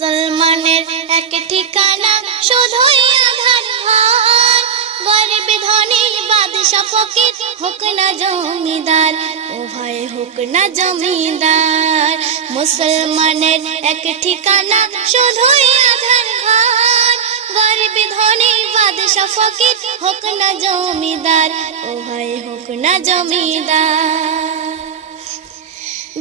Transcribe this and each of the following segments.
মুসলমানের এক ঠিকানা শুধুই আধার ঘর, গরিব ধনী বাদশা ফকির হোক না জমিদার, উভয় হোক না জমিদার। মুসলমানের এক ঠিকানা শুধুই আধার ঘর, গরিব ধনী বাদশা ফকির হোক না জমিদার, উভয় হোক না জমিদার।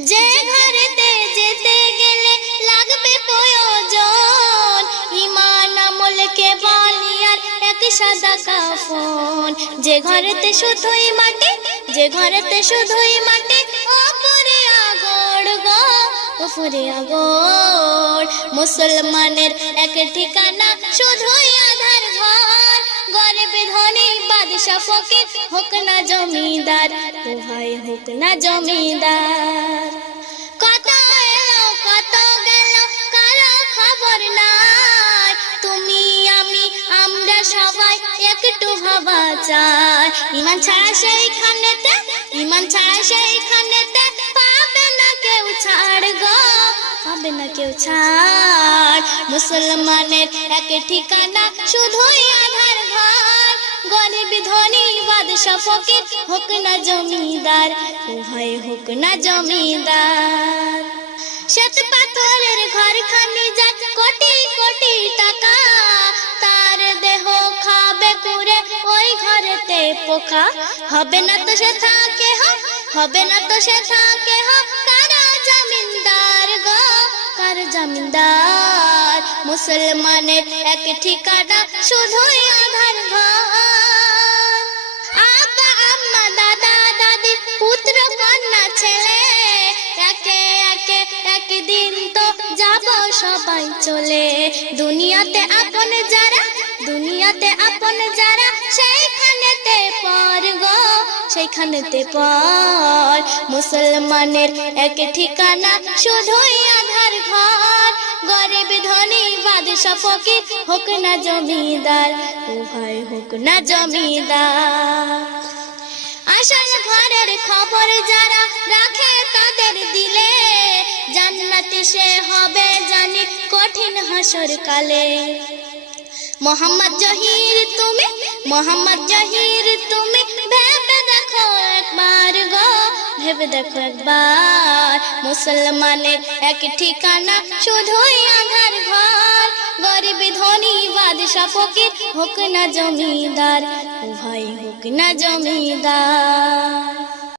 যে ঘরেতে যেতে গেলে লাগবে প্রয়োজন, ঈমান আমলকে বানিয়ার এক সাদা কাফন। যে ঘরেতে শুধুই মাটি, যে ঘরেতে শুধুই মাটি, ওপরে আগড় গো, ওপরে আগড়। মুসলমানের এক ঠিকানা শুধুই আধার ঘর, গরিব ধনী বাদশা ফকির হোক না জমিদার, উভয় হোক না জমিদার। কত এলো কত গেল কারো খবর নাই, তুমি আমি আমরা সবাই একটু ভাবা চাই। ঈমান ছাড়া সেইখানেতে, ঈমান ছাড়া সেইখানেতে পাবে না কেউ ছাড় গো, পাবে না কেউ ছাড়। মুসলমানের এক ঠিকানা শুধুই আধার ঘর, গরিব ধনী বাদশা ফকির হোক না জমিদার, উভয় হোক না জমিদার। শ্বেত পাথরের ঘরখানি যাক কোটি কোটি টাকা, তার দেহ খাবে কুড়ে ওই ঘরেতে পোকা। হবে না তো সে থাকে হ, হবে না তো সে থাকে হ কারা জমিদার গো, কার জমিদার। মুসলমানের এক ঠিকানা শুধুই আধার ঘর, আব্বা আম্মা দাদা দাদি পুত্র কন্যা ছেলে, একে একে একদিন তো যাব সবাই চলে। দুনিয়াতে আপন যারা, দুনিয়াতে আপন যারা, সেইখানেতে পর গো, সেইখানেতে পর। মুসলমানের এক ঠিকানা শুধুই আধার ঘর, গরিব ধনী বাদশা ফকির হোক না জমিদার, উভয় হোক না জমিদার। আসল ঘরের খবর যারা রাখে তাদের দিলে, জান্নাতে সে হবে জানি কঠিন হাসর কালে। মোহাম্মদ জহির তুমি, মোহাম্মদ জহির তুমি ভেবে দেখো একবার গো, ভেবে দেখো একবার। মুসলমানের এক ঠিকানা শুধুই আধার ঘর, গরিব ধনী বাদশা ফকির হোক না জমিদার, উভয় হোক না জমিদার।